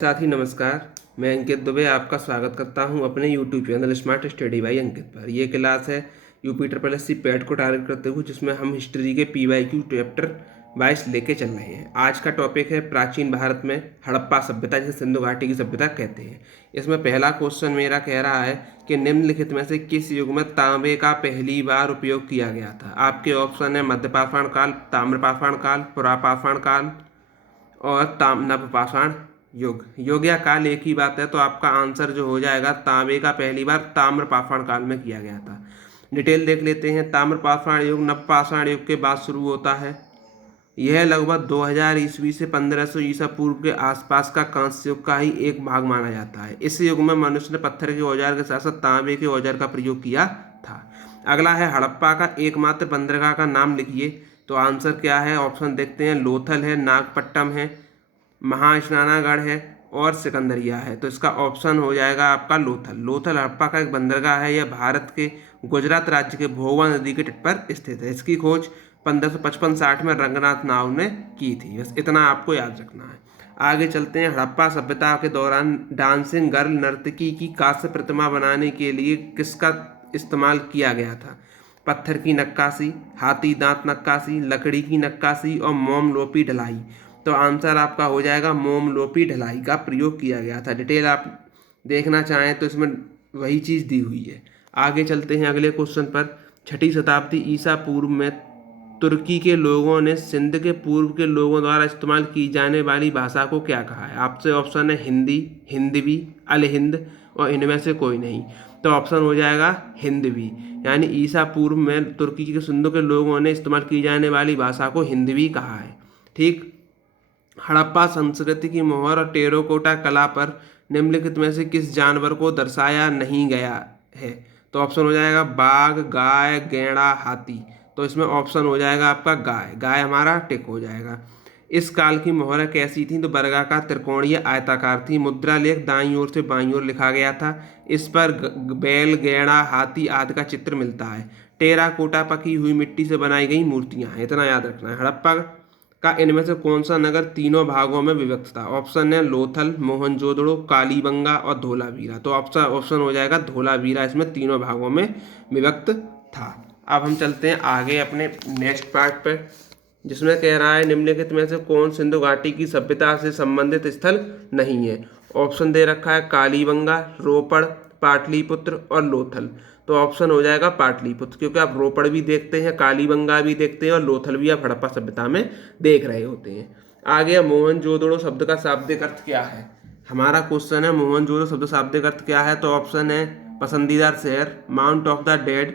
साथी नमस्कार। मैं अंकित दुबे आपका स्वागत करता हूं अपने YouTube channel smart study by Ankit पर। यह क्लास है UP triple S C PET को टारगेट करते हुए, जिसमें हम हिस्ट्री के PYQ चैप्टर 22 लेके चल रहे हैं। आज का टॉपिक है प्राचीन भारत में हड़प्पा सभ्यता, जिसे सिंधु घाटी की सभ्यता कहते हैं। इसमें पहला क्वेश्चन मेरा कह रहा है कि निम्नलिखित में से किस युग में तांबे का पहली बार उपयोग किया गया था। आपके ऑप्शन है मध्यपाषाण काल, ताम्रपाषाण काल, पुरापाषाण काल और नवपाषाण युग। युग या काल एक ही बात है, तो आपका आंसर जो हो जाएगा तांबे का पहली बार ताम्रपाषाण काल में किया गया था। डिटेल देख लेते हैं। ताम्रपाषाण युग नवपाषाण युग के बाद शुरू होता है। यह लगभग 2000 ईस्वी से 1500 ईसा पूर्व के आसपास का कांस्य युग का ही एक भाग माना जाता है। इस युग में मनुष्य ने पत्थर के औजार के साथ साथ तांबे के औजार का प्रयोग किया था। अगला है हड़प्पा का एकमात्र बंदरगाह का नाम लिखिए। तो आंसर क्या है, ऑप्शन देखते हैं। लोथल है, नागपट्टनम है, महास्नानागढ़ है और सिकंदरिया है। तो इसका ऑप्शन हो जाएगा आपका लोथल। लोथल हड़प्पा का एक बंदरगाह है। यह भारत के गुजरात राज्य के भोगवा नदी के तट पर स्थित है। इसकी खोज 1555-60 में रंगनाथ नाव ने की थी। बस इतना आपको याद रखना है। आगे चलते हैं। हड़प्पा सभ्यता के दौरान डांसिंग गर्ल नर्तकी की कांस्य प्रतिमा बनाने के लिए किसका इस्तेमाल किया गया था। पत्थर की नक्काशी, हाथी दांत नक्काशी, लकड़ी की नक्काशी और मोमलोपी ढलाई। तो आंसर आपका हो जाएगा मोमलोपी ढलाई का प्रयोग किया गया था। डिटेल आप देखना चाहें तो इसमें वही चीज़ दी हुई है। आगे चलते हैं अगले क्वेश्चन पर। 6ठी शताब्दी ईसा पूर्व में तुर्की के लोगों ने सिंध के पूर्व के लोगों द्वारा इस्तेमाल की जाने वाली भाषा को क्या कहा है। आपसे ऑप्शन है हिंदी, हिंदवी, अल हिंद और इनमें से कोई नहीं। तो ऑप्शन हो जाएगा हिंदवी। यानी ईसा पूर्व में तुर्की के सिंधु के लोगों ने इस्तेमाल की जाने वाली भाषा को हिंदवी कहा है। ठीक। हड़प्पा संस्कृति की मोहर और टेराकोटा कला पर निम्नलिखित में से किस जानवर को दर्शाया नहीं गया है। तो ऑप्शन हो जाएगा बाघ, गाय, गैंडा, हाथी। तो इसमें ऑप्शन हो जाएगा आपका गाय। गाय हमारा टिक हो जाएगा। इस काल की मोहरें कैसी थी। तो वर्गाकार, त्रिकोणीय, आयताकार थी। मुद्रा लेख दाईं ओर से बाईं ओर लिखा गया था। इस पर बैल, गैंडा, हाथी आदि का चित्र मिलता है। टेराकोटा पकी हुई मिट्टी से बनाई गई मूर्तियां हैं। इतना याद रखना है। हड़प्पा का इनमें से कौन सा नगर तीनों भागों में विभक्त था। ऑप्शन है लोथल, मोहनजोदड़ो, कालीबंगा और धोलावीरा। तो ऑप्शन हो जाएगा धोलावीरा इसमें तीनों भागों में विभक्त था। अब हम चलते हैं आगे अपने नेक्स्ट पार्ट पर, जिसमें कह रहा है निम्नलिखित में से कौन सिंधु घाटी की सभ्यता से संबंधित स्थल नहीं है। ऑप्शन दे रखा है कालीबंगा, रोपड़, पाटलिपुत्र और लोथल। तो ऑप्शन हो जाएगा पाटलिपुत्र, क्योंकि आप रोपड़ भी देखते हैं, कालीबंगा भी देखते हैं और लोथल भी आप हड़प्पा सभ्यता में देख रहे होते हैं। आगे मोहनजोदड़ो शब्द का शाब्दिक अर्थ क्या है। हमारा क्वेश्चन है मोहनजोदड़ो शब्द शाब्दिक अर्थ क्या है। तो ऑप्शन है पसंदीदा शहर, माउंट ऑफ द डेड,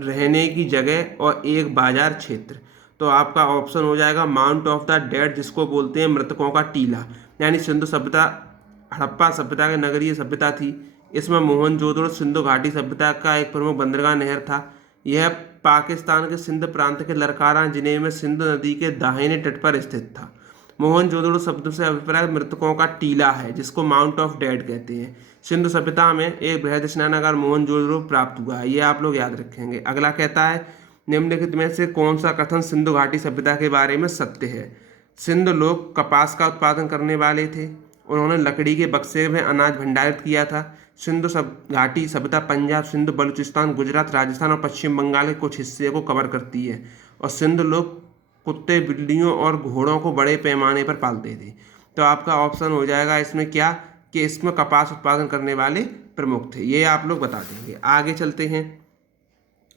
रहने की जगह और एक बाजार क्षेत्र। तो आपका ऑप्शन हो जाएगा माउंट ऑफ द डेड, जिसको बोलते हैं मृतकों का टीला। यानी सिंधु सभ्यता हड़प्पा सभ्यता की नगरीय सभ्यता थी। इसमें मोहनजोदड़ो सिंधु घाटी सभ्यता का एक प्रमुख बंदरगाह नहर था। यह पाकिस्तान के सिंध प्रांत के लरकारा जिले में सिंधु नदी के दाहिने तट पर स्थित था। मोहनजोदड़ो शब्द से अभिप्राय मृतकों का टीला है, जिसको माउंट ऑफ डेड कहते हैं। सिंधु सभ्यता में एक बृहद स्नानागार मोहनजोदड़ो प्राप्त हुआ है। ये आप लोग याद रखेंगे। अगला कहता है निम्नलिखित में से कौन सा कथन सिंधु घाटी सभ्यता के बारे में सत्य है। सिंध लोग कपास का उत्पादन करने वाले थे। उन्होंने लकड़ी के बक्से में अनाज भंडारित किया था। सिंधु घाटी सभ्यता पंजाब, सिंध, बलूचिस्तान, गुजरात, राजस्थान और पश्चिम बंगाल के कुछ हिस्से को कवर करती है। और सिंध लोग कुत्ते, बिल्लियों और घोड़ों को बड़े पैमाने पर पालते थे। तो आपका ऑप्शन हो जाएगा इसमें क्या, कि इसमें कपास उत्पादन करने वाले प्रमुख थे। ये आप लोग बता देंगे। आगे चलते हैं।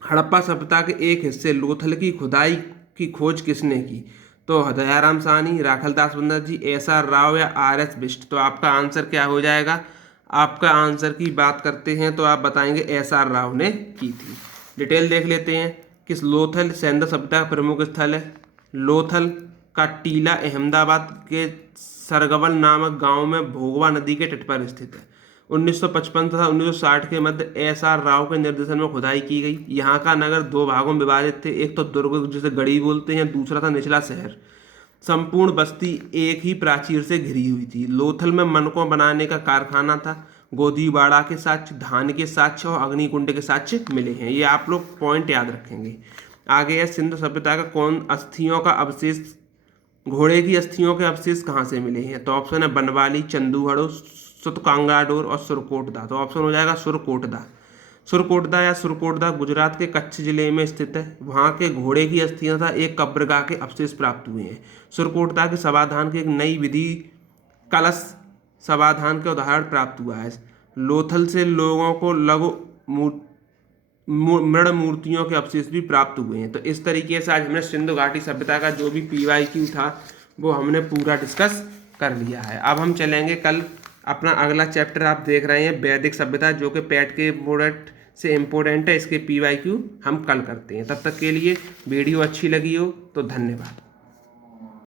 हड़प्पा सभ्यता के एक हिस्से लोथल की खुदाई की खोज किसने की। तो दयाराम साहनी, राखलदास बंदर जी, SR राव या RS बिष्ट। तो आपका आंसर क्या हो जाएगा। आपका आंसर की बात करते हैं तो आप बताएंगे SR राव ने की थी। डिटेल देख लेते हैं। किस लोथल सैंध सभ्यता का प्रमुख स्थल है। लोथल का टीला अहमदाबाद के सरगवल नामक गांव में भोगवा नदी के तट पर स्थित है। 1955 तथा 1960 के मध्य SR राव के निर्देशन में खुदाई की गई। यहाँ का नगर दो भागों में विभाजित थे। एक तो दुर्ग, जिसे गढ़ी बोलते हैं, दूसरा था निचला शहर। संपूर्ण बस्ती एक ही प्राचीर से घिरी हुई थी। लोथल में मनकों बनाने का कारखाना था। गोदीबाड़ा के साक्ष्य, धान के साक्ष्य और अग्निकुंड के साक्ष्य मिले हैं। ये आप लोग पॉइंट याद रखेंगे। आगे है सिंधु सभ्यता का कौन अस्थियों का अवशेष घोड़े की अस्थियों के अवशेष कहाँ से मिले हैं? तो ऑप्शन है बनवाली, चंदूहड़ो, सुतकांगाडोर और सुरकोटदा। तो ऑप्शन हो जाएगा सुरकोटदा। सुरकोटदा या सुरकोटदा गुजरात के कच्छ जिले में स्थित है। वहाँ के घोड़े की अस्थियां तथा एक कब्रगाह के अवशेष प्राप्त हुए हैं। सुरकोटदा के समाधान की एक नई विधि कलश समाधान का उदाहरण प्राप्त हुआ है। लोथल से लोगों को लघु मृण मूर्तियों के अवशेष भी प्राप्त हुए हैं। तो इस तरीके से आज हमने सिंधु घाटी सभ्यता का जो भी PYQ था वो हमने पूरा डिस्कस कर लिया है। अब हम चलेंगे कल अपना अगला चैप्टर, आप देख रहे हैं वैदिक सभ्यता, जो कि पैट के इम्पोर्टेंट से इम्पोर्टेंट है। इसके PYQ हम कल करते हैं। तब तक के लिए वीडियो अच्छी लगी हो तो धन्यवाद।